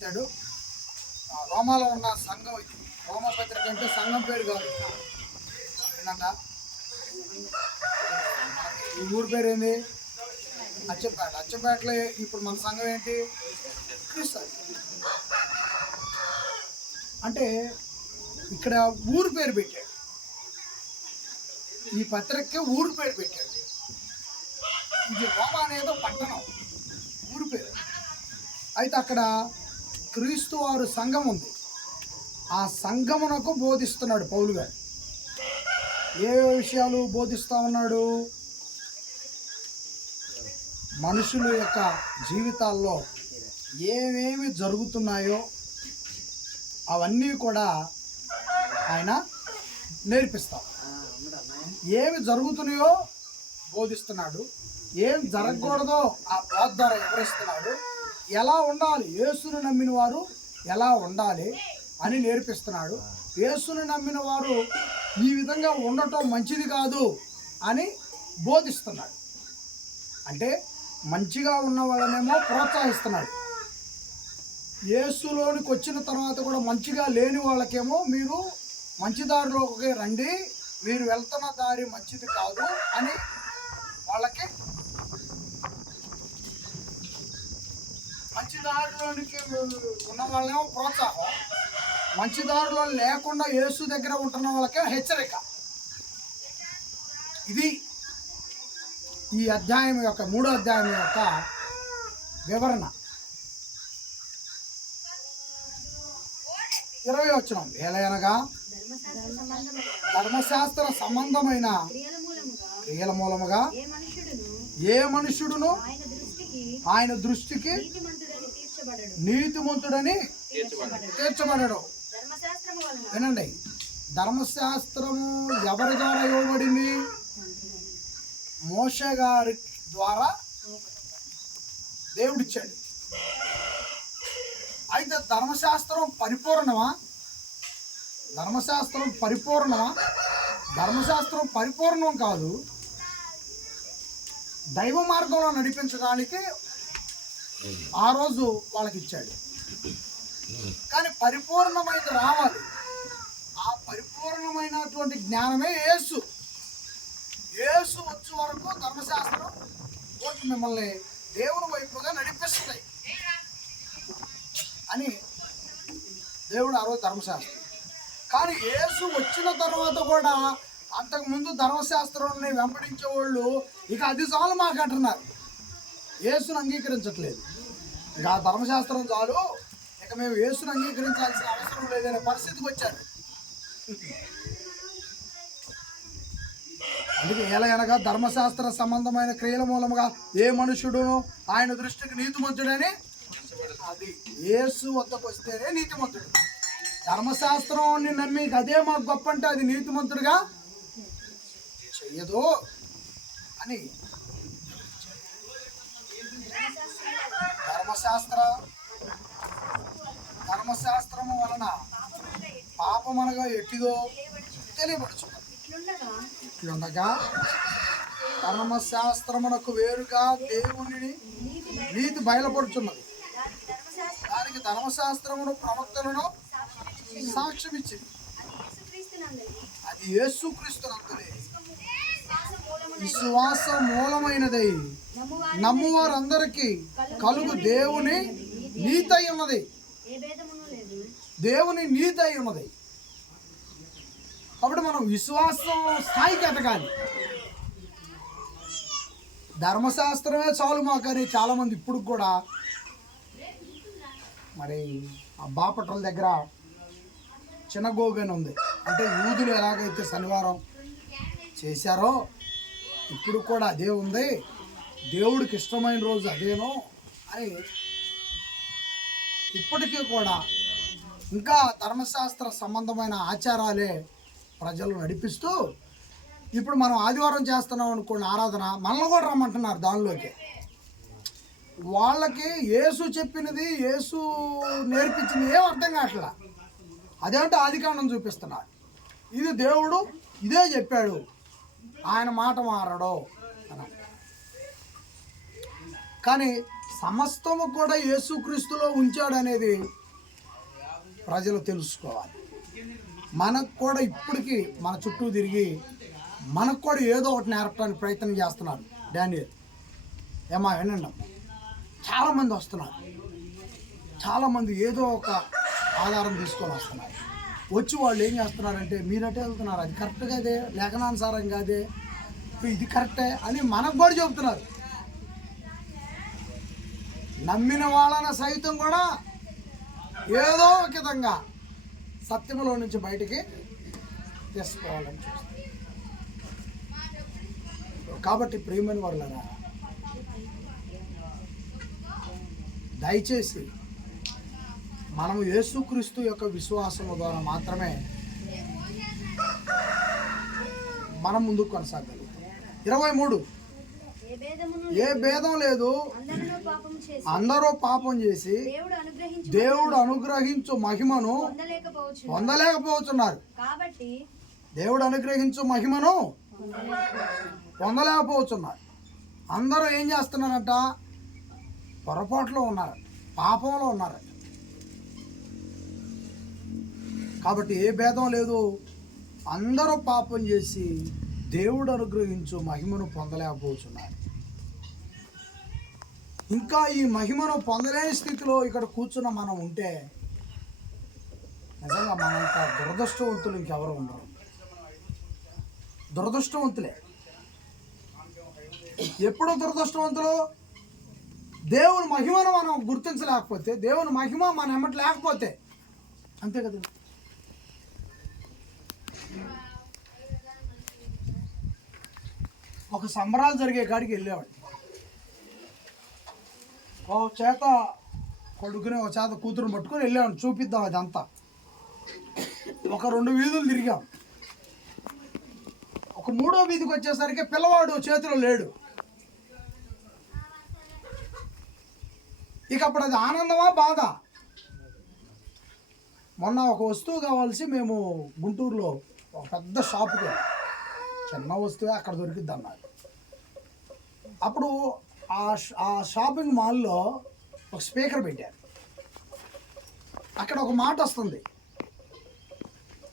ఇచ్చాడు. రోమాలో ఉన్న సంఘం ఇది. పత్రిక అంటే సంఘం పేరు కాదు. ఏంటంట? ఈ ఊరు పేరు ఏంది? అచ్చంపేట. అచ్చంపేటలో ఇప్పుడు మన సంఘం ఏంటి? క్రీస్తు. అంటే ఇక్కడ ఊరు పేరు పెట్టాడు. ఈ పత్రికకి ఊరు పేరు పెట్టాడు. ఇది రోమా అనేదో పట్టణం. ఊరు పేరు. అయితే అక్కడ క్రీస్తు వారు సంఘం ఉంది. ఆ సంఘమునకు బోధిస్తున్నాడు పౌలు గారు. ఏ విషయాలు బోధిస్తా ఉన్నాడు? మనుషుల యొక్క జీవితాల్లో ఏమేమి జరుగుతున్నాయో అవన్నీ కూడా ఆయన నేర్పిస్తాం. ఏమి జరుగుతున్నాయో బోధిస్తున్నాడు. ఏం జరగకూడదో ఆ బోధ ద్వారా వివరిస్తున్నాడు. ఎలా ఉండాలి? యేసును నమ్మిన వారు ఎలా ఉండాలి అని నేర్పిస్తున్నాడు. యేసును నమ్మిన వారు ఈ విధంగా ఉండటం మంచిది కాదు అని బోధిస్తున్నాడు. అంటే మంచిగా ఉన్న వాళ్ళనేమో ప్రోత్సహిస్తున్నాడు. యేసులోనికి వచ్చిన తర్వాత కూడా మంచిగా లేని వాళ్ళకేమో మీరు మంచి దారిలోకి రండి మీరు వెళ్తున్న దారి మంచిది కాదు అని వాళ్ళకి మంచి దారిలోనికి ఉన్న వాళ్ళేమో ప్రోత్సాహం. మంచి దారిలో లేకుండా యేసు దగ్గర ఉంటున్న వాళ్ళకే హెచ్చరిక. ఇది ఈ అధ్యాయం యొక్క మూడో అధ్యాయం యొక్క వివరణ. ఇరవై వచ్చిన ఏలయనగా ధర్మశాస్త్ర సంబంధమైన క్రియల మూలముగా ఏ మనుషుడును ఆయన దృష్టికి నీతిమంతుడని తీర్చబడడు. వినండి. ధర్మశాస్త్రము ఎవరి ద్వారా ఇవ్వబడింది? మోష గారి ద్వారా దేవుడిచ్చాడు. అయితే ధర్మశాస్త్రం పరిపూర్ణమా? ధర్మశాస్త్రం పరిపూర్ణమా? ధర్మశాస్త్రం పరిపూర్ణం కాదు. దైవ మార్గంలో నడిపించడానికి ఆ రోజు వాళ్ళకి ఇచ్చాడు కానీ పరిపూర్ణమైన రావాలి. ఆ పరిపూర్ణమైనటువంటి జ్ఞానమే యేసు. యేసు వచ్చే వరకు ధర్మశాస్త్రం కోర్టు మిమ్మల్ని దేవుని వైపుగా నడిపిస్తుంది అని దేవుడు ఆ రోజు ధర్మశాస్త్రం. కానీ యేసు వచ్చిన తర్వాత కూడా అంతకుముందు ధర్మశాస్త్రాన్ని వెంబడించే వాళ్ళు ఇక అది చాలు మాకు అంటున్నారు యేసును అంగీకరించట్లేదు. ఇంకా ధర్మశాస్త్రం చాలు. ఇక మేము యేసును అంగీకరించాల్సిన అవసరం లేదనే పరిస్థితికి వచ్చాడు. అందుకే ఎలాగనగా ధర్మశాస్త్ర సంబంధమైన క్రియల మూలముగా ఏ మనుషుడును ఆయన దృష్టికి నీతిమంతుడని అది యేసు వద్దకు వస్తేనే నీతిమంతుడు. ధర్మశాస్త్రాన్ని నమ్మి అదే మాకు గొప్ప అంటే అది నీతిమంతుడుగా చెయ్యదు. అని ధర్మశాస్త్ర ధర్మశాస్త్రము వలన పాపమనగా ఎట్టిదో తెలియబడుచున్నది ఇట్లుండగా ధర్మశాస్త్రమునకు వేరుగా దేవుని నీతి బయలుపడుచున్నది దానికి ధర్మశాస్త్రమును ప్రవక్తలను సాక్ష్యం ఇచ్చింది యేసుక్రీస్తునందలి అది యేసుక్రీస్తునందులే. విశ్వాస మూలమున విశ్వాస మూలమైనదై నమ్మువారి నమ్మువారందరికీ కలుగు దేవుని నీతి అయి ఉన్నది దేవుని నీతి అయి ఉన్నది. కాబట్టి మనం విశ్వాసం స్థాయికి ఎదగాలి. ధర్మశాస్త్రమే చాలు మాకని చాలామంది ఇప్పుడు కూడా మరి ఆ బాపట్ల దగ్గర చిన్న గోగని ఉంది అంటే యూదులు ఎలాగైతే శనివారం చేశారో ఇప్పుడు కూడా అదే ఉంది. దేవుడికి ఇష్టమైన రోజు అదేనో అని ఇప్పటికీ కూడా ఇంకా ధర్మశాస్త్ర సంబంధమైన ఆచారాలే ప్రజలు నడిపిస్తూ ఇప్పుడు మనం ఆదివారం చేస్తున్నాం అనుకోండి ఆరాధన మనల్ని కూడా రమ్మంటున్నారు దానిలోకి. వాళ్ళకి యేసు చెప్పినది యేసు నేర్పించింది ఏం అర్థం కావట్లా? అదేంటే ఆదికాండం చూపిస్తున్నారు. ఇది దేవుడు ఇదే చెప్పాడు. ఆయన మాట మారడు అని కానీ సమస్తము కూడా యేసుక్రీస్తులో ఉంచాడనేది ప్రజలు తెలుసుకోవాలి. మనకు కూడా ఇప్పటికీ మన చుట్టూ తిరిగి మనకు కూడా ఏదో ఒకటి నేర్పడానికి ప్రయత్నం చేస్తున్నారు. డానియల్ ఏమా వినండి అమ్మా. చాలామంది వస్తున్నారు. చాలామంది ఏదో ఒక ఆధారం తీసుకొని వస్తున్నారు. వచ్చి వాళ్ళు ఏం చేస్తున్నారంటే మీరటే వెళ్తున్నారు. అది కరెక్ట్ కాదే లేఖనానుసారం కాదే ఇది కరెక్టే అని మనకు కూడా చెబుతున్నారు. నమ్మిన వాళ్ళని సైతం కూడా ఏదో ఒక విధంగా సత్యములో నుంచి బయటికి తీసుకోవాలని చూస్తారు కాబట్టి ప్రియమని వాళ్ళరా దయచేసి మనము యేసుక్రీస్తు యొక్క విశ్వాసము ద్వారా మాత్రమే మనం ముందుకు కొనసాగలుగుతాం. ఇరవై మూడు. ఏ భేదం లేదు. అందరూ పాపం చేసి దేవుడు అనుగ్రహించు మహిమను పొందలేకపోతున్నారు. కాబట్టి దేవుడు అనుగ్రహించు మహిమను పొందలేకపోతున్నారు. అందరూ ఏం చేస్తున్నారంట? పొరపాట్లో ఉన్నారు. పాపంలో ఉన్నారంట కాబట్టి ఏ భేదం లేదు. అందరూ పాపం చేసి దేవుడు అనుగ్రహించు మహిమను పొందలేకపోతున్నారు. ఇంకా ఈ మహిమను పొందలేని స్థితిలో ఇక్కడ కూర్చున్న మనం ఉంటే నిజంగా మనంత దురదృష్టవంతులు ఇంకెవరు ఉండరు. దురదృష్టవంతులే. ఎప్పుడు దురదృష్టవంతులు? దేవుని మహిమను మనం గుర్తించలేకపోతే దేవుని మహిమ మన ఎమ్మటి లేకపోతే అంతే కదండి. ఒక సంబరాలు జరిగే కాడికి వెళ్ళేవాడు. ఒక చేత కొడుకుని ఒక చేత కూతురుని పట్టుకొని వెళ్ళేవాడు చూపిద్దాం అదంతా ఒక రెండు వీధులు తిరిగాం. ఒక మూడో వీధికి వచ్చేసరికి పిల్లవాడు చేతిలో లేడు. ఇక అప్పుడు అది ఆనందమా? బాధ. మొన్న ఒక వస్తువు కావాల్సి మేము గుంటూరులో ఒక పెద్ద షాపుకి వెళ్ళాం. చిన్న వస్తువే అక్కడ దొరికిద్ది అన్నారు. అప్పుడు ఆ ఆ షాపింగ్ మాల్లో ఒక స్పీకర్ పెట్టారు. అక్కడ ఒక మాట వస్తుంది.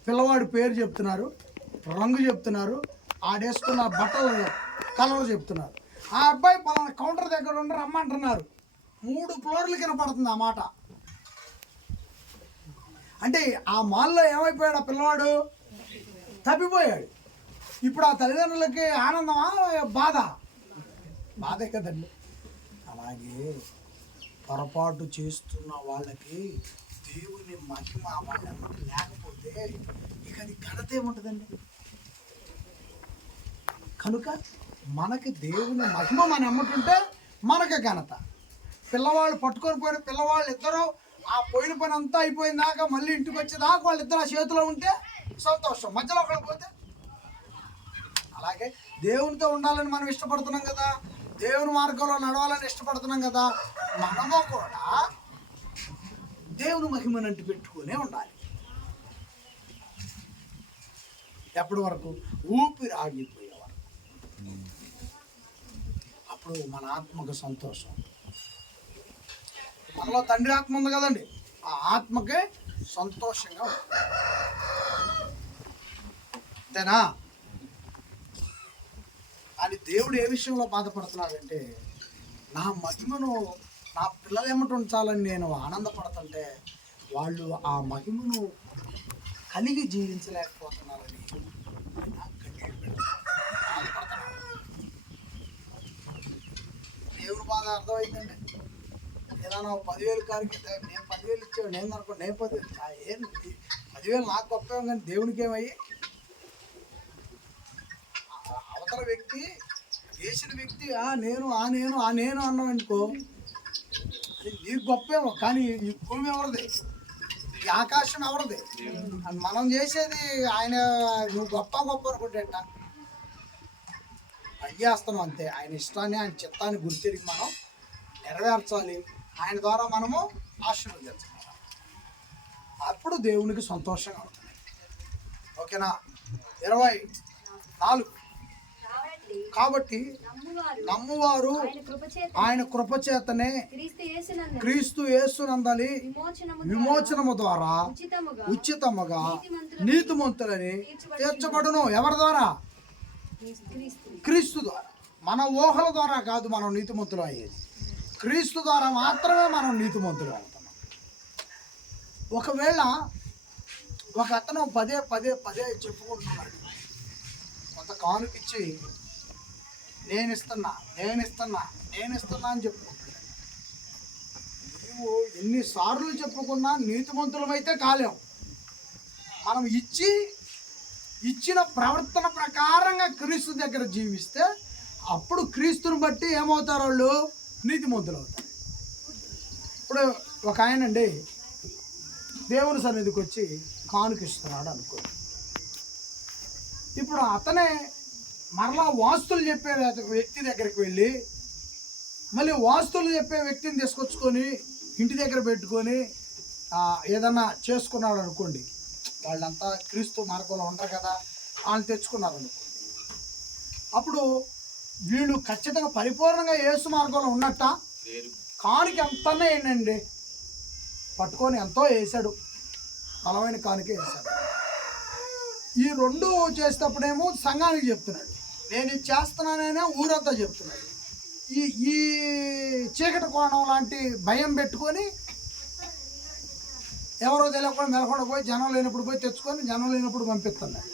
పిల్లవాడి పేరు చెప్తున్నారు రంగు చెప్తున్నారు ఆడేసుకున్న బట్టలు కలర్ చెప్తున్నారు. ఆ అబ్బాయి పలానా కౌంటర్ దగ్గర ఉండి రమ్మంటున్నారు. మూడు ఫ్లోర్లు కనపడుతుంది ఆ మాట. అంటే ఆ మాల్లో ఏమైపోయాడు ఆ పిల్లవాడు? తప్పిపోయాడు. ఇప్పుడు ఆ తల్లిదండ్రులకి ఆనందమా? బాధ. బాధే కదండి. అలాగే పొరపాటు చేస్తున్న వాళ్ళకి దేవుని మహిమ వాళ్ళకి లేకపోతే ఇక అది ఘనత ఉంటుందండి. కనుక మనకి దేవుని మహిమ మనం ఎమ్మటుంటే మనకి ఘనత. పిల్లవాళ్ళు పట్టుకొని పోయిన పిల్లవాళ్ళు ఇద్దరు ఆ పోయిన పని అంతా అయిపోయిందాక మళ్ళీ ఇంటికి వచ్చేదాకా వాళ్ళిద్దరు ఆ చేతిలో ఉంటే సంతోషం. మధ్యలో ఒకళ్ళు పోతే అలాగే దేవునితో ఉండాలని మనం ఇష్టపడుతున్నాం కదా దేవుని మార్గంలో నడవాలని ఇష్టపడుతున్నాం కదా మనము కూడా దేవుని మహిమను అంటి పెట్టుకునే ఉండాలి. ఎప్పటి వరకు? ఊపిరి ఆగిపోయే వరకు అప్పుడు మన ఆత్మకు సంతోషం. మనలో తండ్రి ఆత్మ ఉంది కదండి ఆ ఆత్మకే సంతోషంగా ఉంటుంది. అంతేనా? అని దేవుడు ఏ విషయంలో బాధపడుతున్నాడంటే నా మహిమను నా పిల్లలు ఏమిటి ఉంచాలని నేను ఆనందపడుతుంటే వాళ్ళు ఆ మహిమను కలిగి జీవించలేకపోతున్నారని దేవుడు బాగా అర్థమైందండి. ఏదైనా పదివేలు కారికి నేను పదివేలు ఇచ్చాను నేను అనుకో నేను పది ఏం పదివేలు నాకు గొప్ప కానీ దేవునికి ఏమయ్యి ఆ అవతల వ్యక్తి చేసిన వ్యక్తి ఆ నేను ఆ నేను ఆ నేను అన్నాం అనుకో అది నీకు గొప్పేమో కానీ ఈ భూమి ఎవరిది? ఈ ఆకాశం ఎవరిది? మనం చేసేది ఆయన నువ్వు గొప్ప గొప్ప అనుకుంటేట. పనిచేస్తున్నాం అంతే. ఆయన ఇష్టాన్ని ఆయన చిత్తాన్ని గుర్తిరిగి మనం నెరవేర్చాలి. ఆయన ద్వారా మనము ఆశీర్వదించాలి అప్పుడు దేవునికి సంతోషంగా ఉంటుంది. ఓకేనా? ఇరవై నాలుగు. కాబట్టి నమ్మువారు ఆయన కృపచేత ఆయన కృపచేతనే క్రీస్తు యేసునందు క్రీస్తు యేసునందలి విమోచనము ద్వారా ఉచితముగా నీతిమంతులని తీర్చబడును. ఎవరి ద్వారా? క్రీస్తు. క్రీస్తు ద్వారా. మన ఊహల ద్వారా కాదు మనం నీతిమంతులు అయ్యేది. క్రీస్తు ద్వారా మాత్రమే మనం నీతిమంతులు అవుతున్నాం ఒకవేళ ఒక అతను పదే పదే పదే చెప్పుకుంటున్నాడు. కొంత కానుకిచ్చి నేను ఇస్తున్నా నేను ఇస్తున్నా నేను ఇస్తున్నా అని చెప్పు. నువ్వు ఎన్నిసార్లు చెప్పుకున్నా నీతిమంతులమైతే కాలేం. మనం ఇచ్చి ఇచ్చిన ప్రవర్తన ప్రకారంగా క్రీస్తు దగ్గర జీవిస్తే అప్పుడు క్రీస్తుని బట్టి ఏమవుతారు వాళ్ళు? నీతిమంతులు అవుతారు ఇప్పుడు ఒక ఆయన అండి దేవుని సన్నిధికి వచ్చి కానుకిస్తున్నాడు అనుకో. ఇప్పుడు అతనే మరలా వాస్తులు చెప్పే వ్యక్తి దగ్గరికి వెళ్ళి మళ్ళీ వాస్తులు చెప్పే వ్యక్తిని తీసుకొచ్చుకొని ఇంటి దగ్గర పెట్టుకొని ఏదన్నా చేసుకున్నాడు అనుకోండి వాళ్ళంతా క్రీస్తు మార్గంలో ఉండరు కదా వాళ్ళని తెచ్చుకున్నారు అనుకోండి. అప్పుడు వీళ్ళు ఖచ్చితంగా పరిపూర్ణంగా యేసు మార్గంలో ఉన్నట్ట కానుక ఎంతనే ఏంటండి? పట్టుకొని ఎంతో వేసాడు బలమైన కానుక వేసాడు ఈ రెండు చేసేటప్పుడేమో సంఘానికి చెప్తున్నాడు. నేను ఇది చేస్తున్నానైనా ఊరంతా చెప్తున్నాడు ఈ ఈ చీకటి కోణం లాంటి భయం పెట్టుకొని ఎవరో తెలియకుండా మెలకుండా పోయి జనం లేనప్పుడు పోయి తెచ్చుకొని జనం లేనప్పుడు పంపిస్తున్నాడు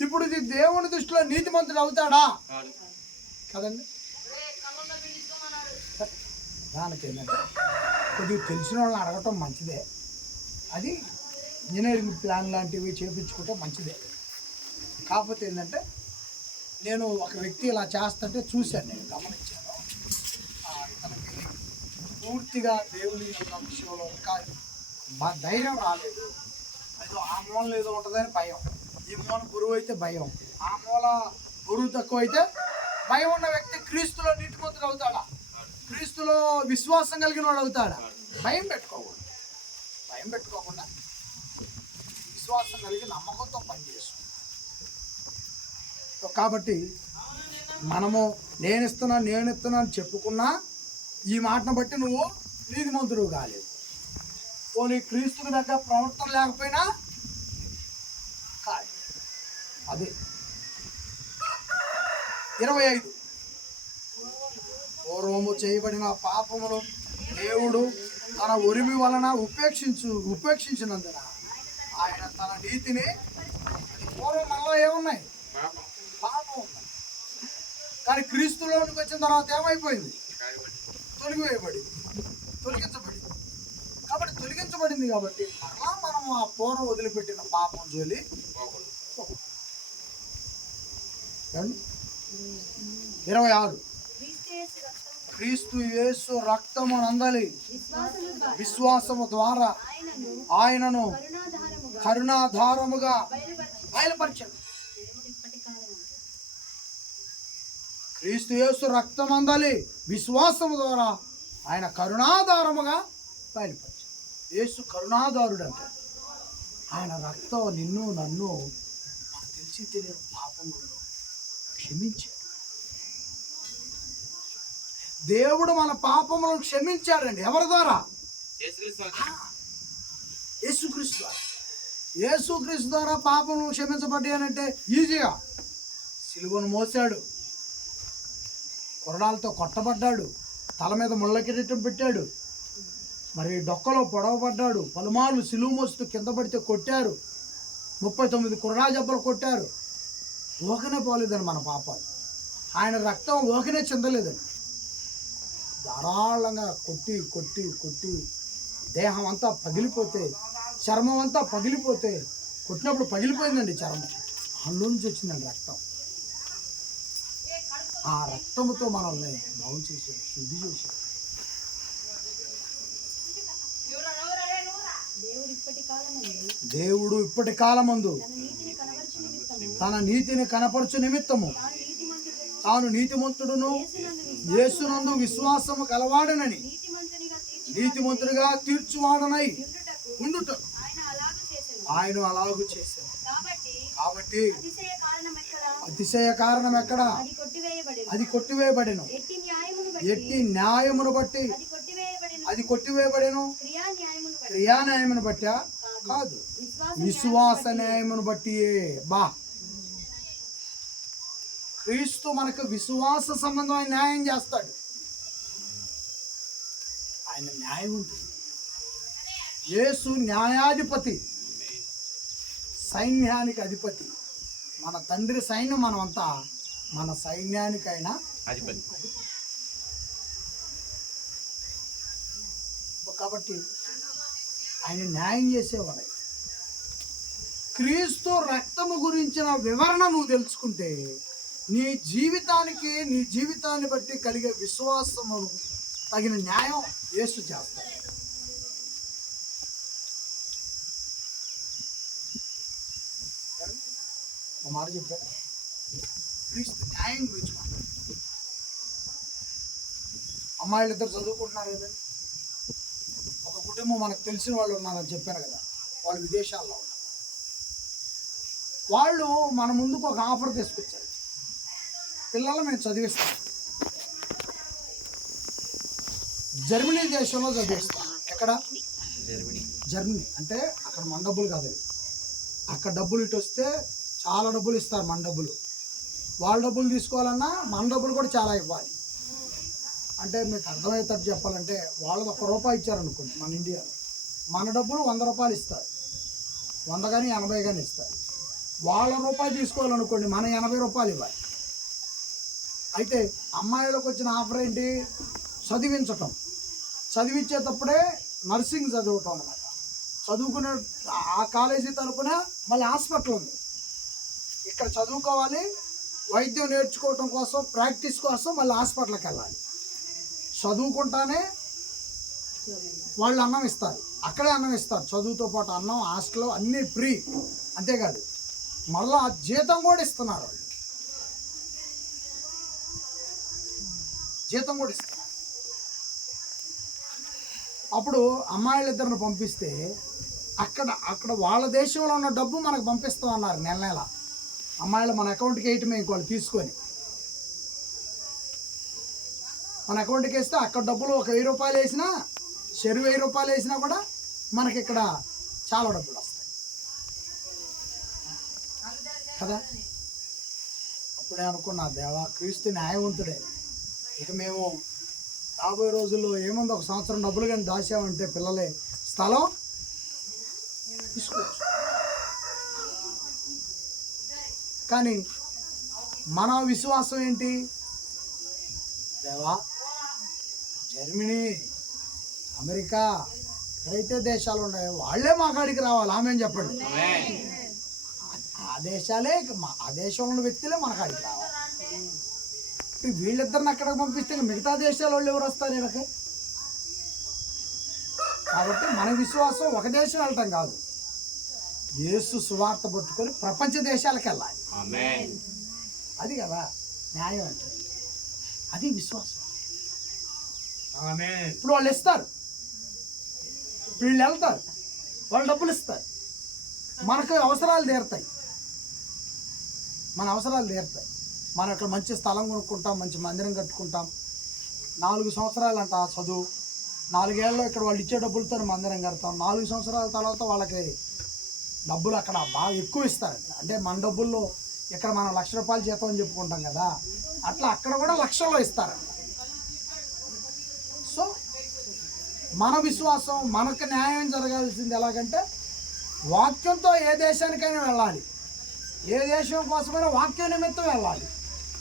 ఇప్పుడు ఇది దేవుని దృష్టిలో నీతిమంతుడు అవుతాడా? కదండి? దానికి కొద్దిగా తెలిసిన వాళ్ళని అడగటం మంచిదే. అది ఇంజనీరింగ్ ప్లాన్ లాంటివి చేపించుకుంటే మంచిదే. కాకపోతే ఏంటంటే నేను ఒక వ్యక్తి ఇలా చేస్తుంటే చూశాను నేను గమనించాను. తనకి ఇతనికి పూర్తిగా దేవుని యొక్క విషయంలో ఇంకా మా ధైర్యం రాలేదు. ఏదో ఆ మూల ఏదో ఉంటుందని భయం. ఈ మూల గురువు అయితే భయం. ఆ మూల గురువు తక్కువ అయితే భయం ఉన్న వ్యక్తి క్రీస్తులో నీతిమంతుడు అవుతాడా? క్రీస్తులో విశ్వాసం కలిగిన వాడు అవుతాడా? భయం పెట్టుకోకూడదు. భయం పెట్టుకోకుండా విశ్వాసం కలిగి నమ్మకంతో పనిచేస్తుంది కాబట్టి మనము నేను ఇస్తున్నా నేను ఇస్తున్నా అని చెప్పుకున్నా ఈ మాటను బట్టి నువ్వు నీతిమంతుడు కాలేదు. పోనీ క్రీస్తుకు దగ్గర ప్రవర్తన లేకపోయినా అదే అది. ఇరవై ఐదు. పూర్వము చేయబడిన పాపములు దేవుడు తన ఉరిమి వలన ఉపేక్షించు ఉపేక్షించినందున ఆయన తన నీతిని పూర్వం మనలో ఏమున్నాయి? కానీ క్రీస్తులోనికి వచ్చిన తర్వాత ఏమైపోయింది? తొలగివేయబడింది. తొలగించబడింది. కాబట్టి తొలగించబడింది కాబట్టి మరలా మనం ఆ పూర్వం వదిలిపెట్టిన పాపం జోలి ఇరవై ఆరు. క్రీస్తు యేసు రక్తము నందలి విశ్వాసము ద్వారా ఆయనను కరుణాధారముగా బయలుపరచండి దేవుడు ఇప్పటి కాలం క్రీస్తు యేసు రక్తం అందలి విశ్వాసము ద్వారా ఆయన కరుణాధారముగా బయలుపరిచాడు. యేసు కరుణాధారుడు అంట ఆయన రక్తం నిన్ను నన్ను మనకు తెలిసి తెలియని పాపములను క్షమించాడు. దేవుడు మన పాపములను క్షమించాడండి. ఎవరి ద్వారా? యేసుక్రీస్తు ద్వారా. యేసుక్రీస్తు ద్వారా. పాపములు క్షమించబడ్డాయి అంటే ఈజీగా. సిలువను మోసాడు కొరడాలతో కొట్టబడ్డాడు. తల మీద ముళ్ళ కిరీటం పెట్టాడు. మరి డొక్కలో పొడవబడ్డాడు. పలుమార్లు సిలువు మోస్తూ కింద పడితే కొట్టారు. ముప్పై తొమ్మిది కుర్రా జబ్బలు కొట్టారు. ఓకనే పోలేదని మన పాపాలు. ఆయన రక్తం ఓకనే చెందలేదని. ధారాళంగా కొట్టి కొట్టి కొట్టి దేహం అంతా పగిలిపోతే చర్మం అంతా పగిలిపోతే కొట్టినప్పుడు పగిలిపోయిందండి చర్మం. అందులోంచి వచ్చిందండి రక్తం. ఆ రక్తముతో మనల్ని బాగు చేశాడు శుద్ధి చేశాడు. దేవుడు ఇప్పటి కాలమందు తన నీతిని కనపరచు నిమిత్తము. తాను తాను నీతిమంతుడు నీతిమంతుడును యేసునందు విశ్వాసము కలవాడనని నీతిమంతుడిగా తీర్చువాడనై ఉండుట. ఆయన అలాగ చేసెను ఆయన అలాగు చేశాడు. కాబట్టి కాబట్టి అతిశయ కారణం ఎక్కడ? అది కొట్టి అది కొట్టివేయబడెను. ఎట్టి న్యాయమును బట్టి. ఎట్టి న్యాయమును బట్టి. అది కొట్టివేయబడిన. అది కొట్టివేయబడెను. క్రియా న్యాయమును బట్టి. క్రియా న్యాయమును బట్టా? కాదు. విశ్వాస విశ్వాస న్యాయమును బట్టియే. బా. క్రీస్తు మనకు విశ్వాస సంబంధమైన న్యాయం చేస్తాడు. ఆయన న్యాయం ఉంటుంది. యేసు న్యాయాధిపతి. సైన్యానికి అధిపతి. మన తండ్రి సైన్యం మనమంతా మన సైన్యానికైనా అధిపతి కాబట్టి ఆయన న్యాయం చేసేవాడు. క్రీస్తు రక్తము గురించిన వివరణ నువ్వు తెలుసుకుంటే నీ జీవితానికి నీ జీవితాన్ని బట్టి కలిగే విశ్వాసము తగిన న్యాయం యేసు చేస్తాడు ఒక మాట చెప్పారు క్రీస్తు న్యాయం గురించి అమ్మాయిలు ఇద్దరు చదువుకుంటున్నారు కదండి ఒక కుటుంబం మనకు తెలిసిన వాళ్ళు ఉన్నారని చెప్పాను కదా వాళ్ళు విదేశాల్లో ఉన్నారు వాళ్ళు మన ముందుకు ఒక ఆఫర్ తీసుకొచ్చారు పిల్లలు మేము చదివిస్తాం జర్మనీ దేశంలో చదివిస్తాం ఎక్కడ జర్మనీ జర్మనీ అంటే అక్కడ మన డబ్బులు కాదు. అక్కడ డబ్బులు ఇటు వస్తే చాలా డబ్బులు ఇస్తారు మన డబ్బులు. వాళ్ళ డబ్బులు తీసుకోవాలన్నా మన డబ్బులు కూడా చాలా ఇవ్వాలి. అంటే మీకు అర్థమయ్యేటట్టు చెప్పాలంటే వాళ్ళది ఒక్క రూపాయి ఇచ్చారనుకోండి మన ఇండియాలో మన డబ్బులు వంద రూపాయలు ఇస్తారు. వంద కానీ ఎనభై కానీ ఇస్తారు. వాళ్ళ రూపాయి తీసుకోవాలనుకోండి మనం ఎనభై రూపాయలు ఇవ్వాలి. అయితే అమ్మాయిలకు వచ్చిన ఆఫర్ ఏంటి? చదివించటం. చదివించేటప్పుడే నర్సింగ్ చదవటం అనమాట చదువుకునే ఆ కాలేజీ తరపున మళ్ళీ హాస్పిటల్ ఉంది. ఇక్కడ చదువుకోవాలి వైద్యం నేర్చుకోవటం కోసం ప్రాక్టీస్ కోసం మళ్ళీ హాస్పిటల్కి వెళ్ళాలి. చదువుకుంటానే వాళ్ళు అన్నం ఇస్తారు. అక్కడే అన్నం ఇస్తారు. చదువుతో పాటు అన్నం హాస్టల్ అన్నీ ఫ్రీ. అంతేకాదు మళ్ళా జీతం కూడా ఇస్తున్నారు వాళ్ళు. జీతం కూడా ఇస్తున్నారు. అప్పుడు అమ్మాయిలిద్దరిని పంపిస్తే అక్కడ అక్కడ వాళ్ళ దేశంలో ఉన్న డబ్బు మనకు పంపిస్తామన్నారు నెల నెల. అమ్మాయిలు మన అకౌంట్కి వేయటం ఇంకోళ్ళు తీసుకొని. మన అకౌంట్కి వేస్తే అక్కడ డబ్బులు ఒక వెయ్యి రూపాయలు వేసినా చెరు వెయ్యి రూపాయలు వేసినా కూడా మనకి ఇక్కడ చాలా డబ్బులు వస్తాయి. కదా? అప్పుడే అనుకున్నా దేవా క్రీస్తు న్యాయవంతుడే. ఇక మేము రాబోయే రోజుల్లో ఏముంది? ఒక సంవత్సరం డబ్బులు కానీ దాచామంటే పిల్లలే స్థలం తీసుకోవచ్చు. కానీ మన విశ్వాసం ఏంటి? దేవా జర్మనీ అమెరికా ఎక్కడైతే దేశాలు ఉన్నాయో వాళ్ళే మా కాడికి రావాలి. ఆమె అని చెప్పండి. ఆ దేశాలే మా- ఆ దేశంలో ఉన్న వ్యక్తులే మన కాడికి రావాలి. వీళ్ళిద్దరిని అక్కడికి పంపిస్తే మిగతా దేశాల వాళ్ళు ఎవరు వస్తారు వీళ్ళకి కాబట్టి మన విశ్వాసం ఒక దేశం వెళ్ళటం కాదు. యేసు సువార్త పట్టుకొని ప్రపంచ దేశాలకు వెళ్ళాలి. అది కదా న్యాయం అంటే. అది విశ్వాసం. ఇప్పుడు వాళ్ళు ఇస్తారు. వీళ్ళు వెళ్తారు. వాళ్ళు డబ్బులు ఇస్తారు. మనకు అవసరాలు తీరుతాయి. మన అవసరాలు తీరుతాయి. మనం ఇక్కడ మంచి స్థలం కొనుక్కుంటాం మంచి మందిరం కట్టుకుంటాం. నాలుగు సంవత్సరాలు అంట చదువు. నాలుగేళ్ళలో ఇక్కడ వాళ్ళు ఇచ్చే డబ్బులతో మందిరం కడతాం. నాలుగు సంవత్సరాల తర్వాత వాళ్ళకి డబ్బులు అక్కడ బాగా ఎక్కువ ఇస్తారంట. అంటే మన డబ్బుల్లో ఇక్కడ మనం లక్ష రూపాయలు జీతం అని చెప్పుకుంటాం కదా అట్లా అక్కడ కూడా లక్షల్లో ఇస్తారంట. సో మన విశ్వాసం మనకు న్యాయం జరగాల్సింది ఎలాగంటే వాక్యంతో ఏ దేశానికైనా వెళ్ళాలి. ఏ దేశం కోసమైనా వాక్య నిమిత్తం వెళ్ళాలి.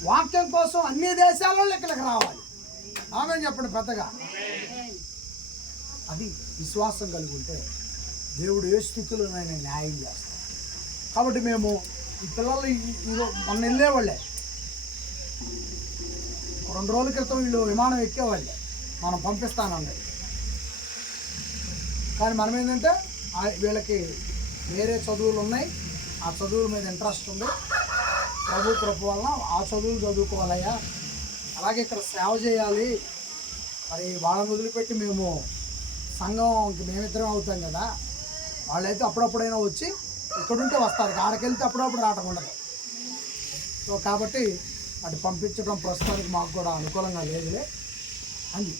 వాక్యం కోసం అన్ని దేశాల్లో ఇక్కడికి రావాలి. ఆమె చెప్పండి పెద్దగా. అది విశ్వాసం కలిగి ఉంటే దేవుడు ఏ స్థితిలోనైనా న్యాయం చేస్తాడు. కాబట్టి మేము ఈ పిల్లలు ఈ- మొన్న వెళ్ళేవాళ్ళే. రెండు రోజుల క్రితం వీళ్ళు విమానం ఎక్కేవాళ్ళే. మనం పంపిస్తానండి. కానీ మనం ఏంటంటే వీళ్ళకి వేరే చదువులు ఉన్నాయి. ఆ చదువుల మీద ఇంట్రెస్ట్ ఉంది. ప్రభు కృప వలన ఆ చదువులు చదువుకోవాలయ్యా. అలాగే ఇక్కడ సేవ చేయాలి. మరి వాళ్ళని వదిలిపెట్టి మేము సంఘం మేమిద్దరం అవుతాం కదా. వాళ్ళైతే అప్పుడప్పుడైనా వచ్చి ఇక్కడుంటే వస్తారు. ఆడకెళ్తే అప్పుడప్పుడు రావటం ఉండదు. సో కాబట్టి అటు పంపించడం ప్రస్తుతానికి మాకు కూడా అనుకూలంగా లేదులే. అని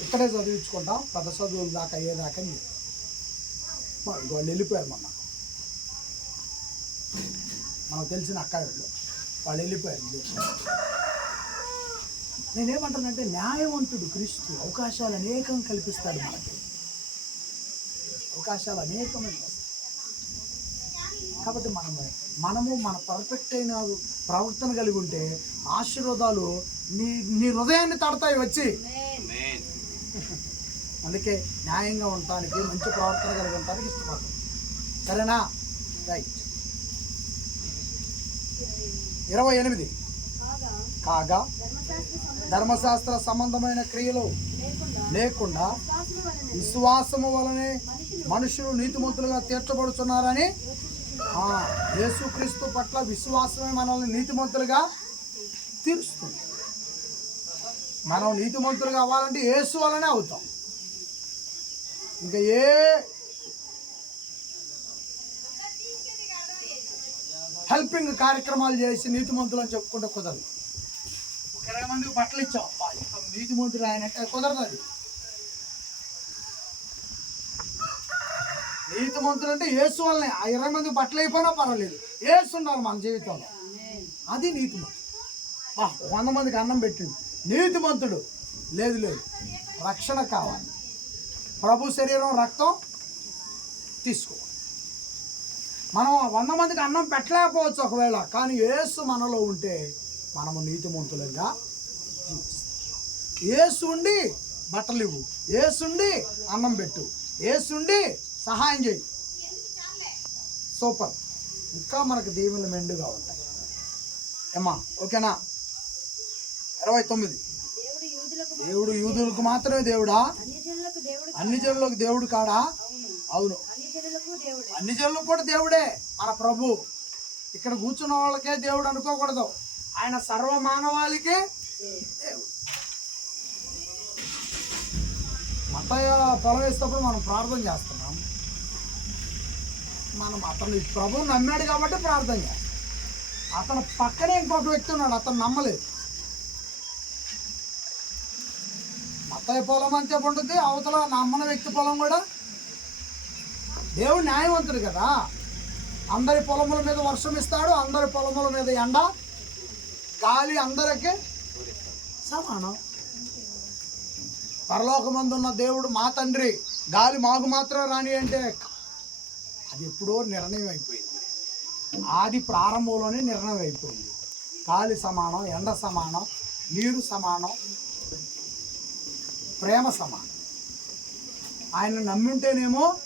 ఇక్కడే చదివించుకుంటాం. పెద్ద చదువులు దాకా అయ్యేదాకా అని చెప్పి. వాళ్ళు వెళ్ళిపోయారు మొన్న. మనకు తెలిసిన అక్క వాళ్ళు. వాళ్ళు వెళ్ళిపోయారు నేనేమంటానంటే న్యాయవంతుడు క్రీస్తు అవకాశాలు అనేకం కల్పిస్తాడు మనకి. అవకాశాలు అనేకమైన కాబట్టి మనము మనము మన పర్ఫెక్ట్ అయిన ప్రవర్తన కలిగి ఉంటే ఆశీర్వాదాలు నీ నీ హృదయాన్ని తడతాయి వచ్చి. అందుకే న్యాయంగా ఉండటానికి మంచి ప్రవర్తన కలిగి ఉండటానికి ఇష్టపడతాం. సరేనా? రైట్ ఇరవై ఎనిమిది. కాగా ధర్మశాస్త్ర సంబంధమైన క్రియలు. లేకుండా విశ్వాసము వలనే మనుషులు నీతిమంతులుగా తీర్చబడుతున్నారని యేసుక్రీస్తు పట్ల విశ్వాసమే మనల్ని నీతిమంతులుగా తీరుస్తుంది. మనం నీతిమంతులుగా అవ్వాలంటే యేసు వలనే అవుతాం. ఇంకా ఏ హెల్పింగ్ కార్యక్రమాలు చేసి నీతిమంతులు అని చెప్పుకుంటే కుదరదు. ఒక ఇరవై మందికి బట్టలు ఇచ్చాం. నీతిమంతుడు ఆయన కుదరదు అది. నీతిమంతులు అంటే ఏసు వల్లనే. ఆ ఇరవై మందికి బట్టలు అయిపోయినా పర్వాలేదు. ఏసు ఉండాలి మన జీవితంలో. అది నీతిమంతుడు బా, వంద మందికి అన్నం పెట్టిండు నీతిమంతుడు లేదు లేదు. రక్షణ కావాలి. ప్రభు శరీరం రక్తం తీసుకోవాలి. మనం వంద మందికి అన్నం పెట్టలేకపోవచ్చు ఒకవేళ కానీ ఏసు మనలో ఉంటే మనము నీతిమంతులుగా జీవిస్తాం. ఏసు ఉండి బట్టలు ఇవ్వు ఏసుండి అన్నం పెట్టు. ఏసుండి సహాయం చేయి. సూపర్. ఇంకా మనకు దీవెనలు మెండుగా ఉంటాయి. ఏమ్మా ఓకేనా? ఇరవై తొమ్మిది. దేవుడు యూదులకు మాత్రమే దేవుడా అన్ని జనులకు దేవుడు కాడా? అవును. అన్ని జనులకు కూడా దేవుడే. మన ప్రభు. ఇక్కడ కూర్చున్న వాళ్ళకే దేవుడు అనుకోకూడదు. ఆయన సర్వ మానవాళికి దేవుడు. మతయ పొలం వేసేటప్పుడు మనం ప్రార్థన చేస్తున్నాం. మనం అతను ప్రభువు నమ్మాడు కాబట్టి ప్రార్థన అతను పక్కనే ఇంకొక వ్యక్తి ఉన్నాడు అతను నమ్మలేదు. మత్తయ్య పొలం అంతే పండుద్ది అవతల నమ్మని వ్యక్తి పొలం కూడా. దేవుడు న్యాయవంతుడు కదా. అందరి పొలముల మీద వర్షం ఇస్తాడు అందరి పొలముల మీద ఎండ గాలి అందరికీ సమానం. పరలోకమందు ఉన్న దేవుడు మా తండ్రి గాలి మాకు మాత్రమే రాని అంటే అది ఎప్పుడో నిర్ణయం అయిపోయింది. ఆది ప్రారంభంలోనే నిర్ణయం అయిపోయింది. గాలి సమానం ఎండ సమానం నీరు సమానం ప్రేమ సమానం. ఆయన నమ్మింటేనేమో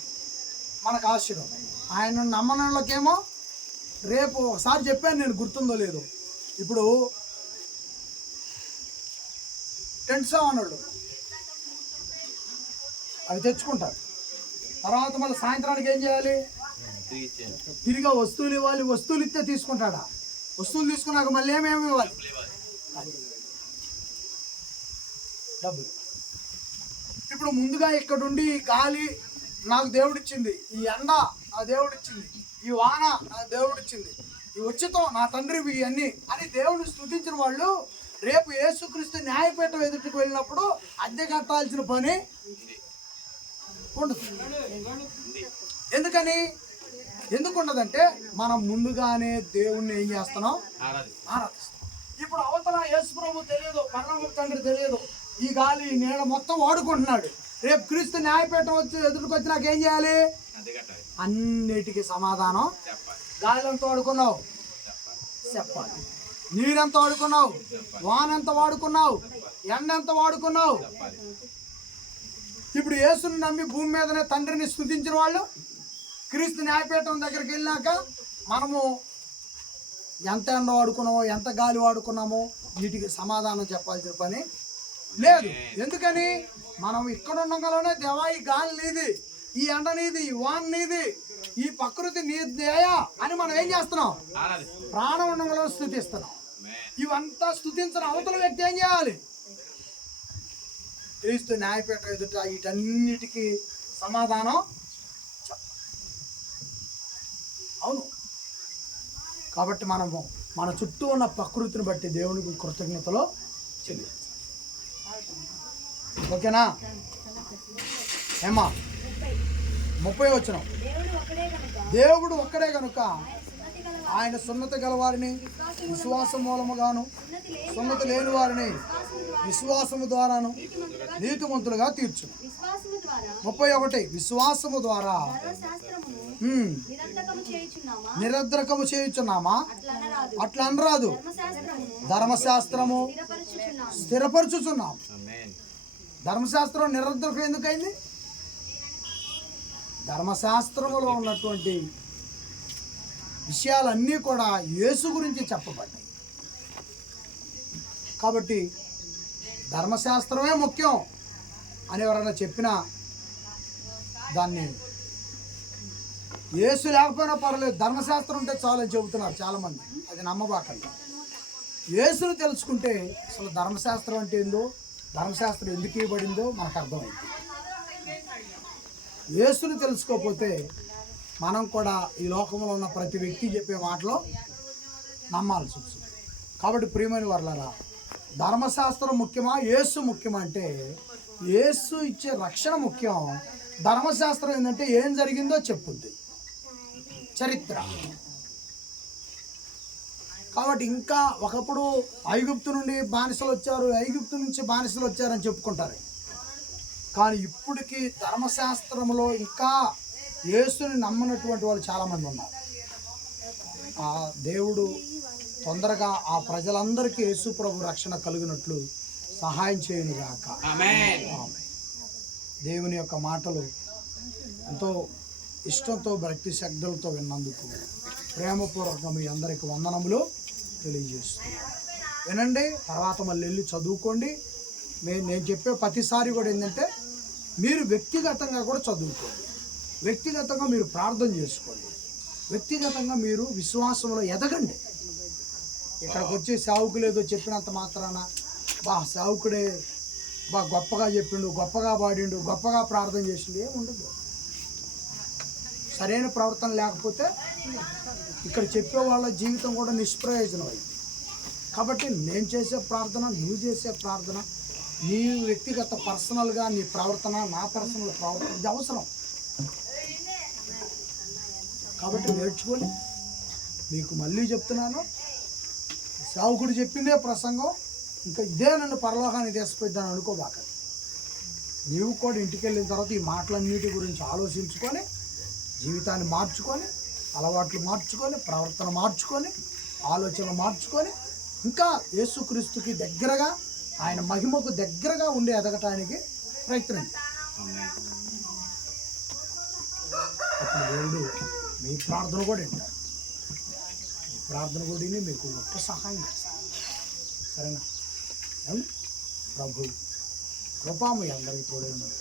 మనకు ఆశీర్వాదం. ఆయన నమ్మనంలోకేమో రేపు ఒకసారి చెప్పాను నేను గుర్తుందో లేదో. ఇప్పుడు టెంట్స్ అన్నాడు. అవి తెచ్చుకుంటారు. తర్వాత మళ్ళీ సాయంత్రానికి ఏం చేయాలి? తిరిగి వస్తువులు ఇవ్వాలి వస్తువులు ఇస్తే తీసుకుంటాడా? వస్తువులు తీసుకున్నాక మళ్ళీ ఏమేమి ఇవ్వాలి? డబ్బులు. ఇప్పుడు ముందుగా ఇక్కడుండి గాలి నాకు దేవుడిచ్చింది ఈ ఎండ నా దేవుడిచ్చింది ఈ వాన నా దేవుడిచ్చింది ఈ ఉచితం నా తండ్రి ఇవన్నీ అని దేవుడిని స్థుతించిన వాళ్ళు రేపు యేసుక్రీస్తు న్యాయపీఠం ఎదుటికి వెళ్ళినప్పుడు అద్దె కట్టాల్సిన పని ఉండదు. ఎందుకని? ఎందుకు ఉండదంటే మనం ముందుగానే దేవుణ్ణి ఏం చేస్తున్నాం? ఆరాధిస్తాం. ఇప్పుడు అవతల యేసు ప్రభు తెలియదు పరమ తండ్రి తెలియదు. ఈ గాలి ఈ నీడ మొత్తం వాడుకుంటున్నాడు. రేపు క్రీస్తు న్యాయపీఠం వచ్చి ఎదురుకు వచ్చి నాకు ఏం చేయాలి? అన్నిటికీ సమాధానం. గాలి ఎంత వాడుకున్నావు? చెప్పాలి. నీరెంత వాడుకున్నావు? వాన ఎంత వాడుకున్నావు? ఎండ ఎంత వాడుకున్నావు ఇప్పుడు యేసుని నమ్మి భూమి మీదనే తండ్రిని స్థుతించిన వాళ్ళు క్రీస్తు న్యాయపీఠం దగ్గరికి వెళ్ళాక మనము ఎంత ఎండ వాడుకున్నామో ఎంత గాలి వాడుకున్నామో వీటికి సమాధానం చెప్పాల్సిన పని లేదు. ఎందుకని? మనం ఇక్కడ ఉండగానే దేవా ఈ గాలి నీది ఈ ఎండ నీది ఈ వాన్ నీది ఈ ప్రకృతి నీ దయా అని మనం ఏం చేస్తున్నాం? ప్రాణం ఉండగలో స్థుతిస్తున్నాం. ఇవంతా స్థుతించిన అవతల వ్యక్తి ఏం చేయాలి? క్రీస్తు న్యాయపేట ఎదుట వీటన్నిటికీ సమాధానం చెప్పాలి. అవును కాబట్టి మనము మన చుట్టూ ఉన్న ప్రకృతిని బట్టి దేవునికి కృతజ్ఞతలో చెల్లించాలి. ఓకేనా? ఏమా ముప్పై వచ్చిన దేవుడు కనుక ఒక్కడే కనుక ఆయన సున్నతి గలవారిని విశ్వాసం మూలముగాను సున్నతి లేని వారిని విశ్వాసము ద్వారాను నీతిమంతులుగా తీర్చు ముప్పై ఒకటి విశ్వాసము ద్వారా నిరంతకము చేయుచున్నామా? అట్లా అనరాదు. ధర్మశాస్త్రము. స్థిరపరచుచున్నాం. ధర్మశాస్త్రం నిరర్ధకం ఎందుకైంది? ధర్మశాస్త్రములో ఉన్నటువంటి విషయాలన్నీ కూడా యేసు గురించి చెప్పబడ్డాయి. కాబట్టి ధర్మశాస్త్రమే ముఖ్యం అని ఎవరైనా చెప్పినా దాన్ని యేసు లేకపోయినా పర్లేదు ధర్మశాస్త్రం ఉంటే చాలు అని చెబుతున్నారు చాలామంది. అది నమ్మబాకండి. యేసును తెలుసుకుంటే అసలు ధర్మశాస్త్రం అంటే ఏందో ధర్మశాస్త్రం ఎందుకు ఇవ్వబడిందో మనకు అర్థమైంది. ఏసును తెలుసుకోకపోతే మనం కూడా ఈ లోకంలో ఉన్న ప్రతి వ్యక్తి చెప్పే మాటలో నమ్మాల్సి వస్తుంది. కాబట్టి ప్రియమైన వర్లరా ధర్మశాస్త్రం ముఖ్యమా యేసు ముఖ్యమా అంటే యేసు ఇచ్చే రక్షణ ముఖ్యం. ధర్మశాస్త్రం ఏంటంటే ఏం జరిగిందో చెప్పుద్ది. చరిత్ర. కాబట్టి ఇంకా ఒకప్పుడు ఐగుప్తు నుండి బానిసలు వచ్చారు ఐగుప్తు నుంచి బానిసలు వచ్చారని చెప్పుకుంటారు. కానీ ఇప్పటికీ ధర్మశాస్త్రంలో ఇంకా యేసుని నమ్మనటువంటి వాళ్ళు చాలామంది ఉన్నారు. ఆ దేవుడు తొందరగా ఆ ప్రజలందరికీ యేసు ప్రభు రక్షణ కలిగినట్లు సహాయం చేయను గాక. దేవుని యొక్క మాటలు ఎంతో ఇష్టంతో భక్తి శ్రద్ధలతో విన్నందుకు ప్రేమపూర్వకంగా మీ అందరికి వందనములు తెలియజేస్తున్నాను. వినండి తర్వాత మళ్ళీ వెళ్ళి చదువుకోండి. మే- నేను చెప్పే ప్రతిసారి కూడా ఏంటంటే మీరు వ్యక్తిగతంగా కూడా చదువుకోండి. వ్యక్తిగతంగా మీరు ప్రార్థన చేసుకోండి. వ్యక్తిగతంగా మీరు విశ్వాసంలో ఎదగండి. ఇక్కడికి వచ్చే సావుకులు ఏదో చెప్పినంత మాత్రాన బా సావుకుడే బా గొప్పగా చెప్పిండు గొప్పగా పాడిండు గొప్పగా ప్రార్థన చేసిండు ఏం ఉండదు సరైన ప్రవర్తన లేకపోతే ఇక్కడ చెప్పే వాళ్ళ జీవితం కూడా నిష్ప్రయోజనం అయింది. కాబట్టి నేను చేసే ప్రార్థన నువ్వు చేసే ప్రార్థన నీ వ్యక్తిగత పర్సనల్గా నీ ప్రవర్తన నా పర్సనల్ ప్రవర్తన ఇది అవసరం. కాబట్టి నేర్చుకొని మీకు మళ్ళీ చెప్తున్నాను. సావుకుడు చెప్పిందే ప్రసంగం. ఇంకా ఇదే నన్ను పరలోకాన్ని తీసుకొద్దాను అనుకోబాక. నీవు కూడా ఇంటికి వెళ్ళిన తర్వాత ఈ మాటలన్నిటి గురించి ఆలోచించుకొని జీవితాన్ని మార్చుకొని అలవాట్లు మార్చుకొని ప్రవర్తన మార్చుకొని ఆలోచనలు మార్చుకొని ఇంకా యేసుక్రీస్తుకి దగ్గరగా ఆయన మహిమకు దగ్గరగా ఉండి ఎదగటానికి ప్రయత్నం. అప్పుడు దేవుడు మీ ప్రార్థన కూడా వింటారు మీ ప్రార్థన కూడా మీకు గొప్ప సహాయం చేస్తారు సరేనా? ప్రభు కృపా మీ అందరికీ తోడే ఉన్నది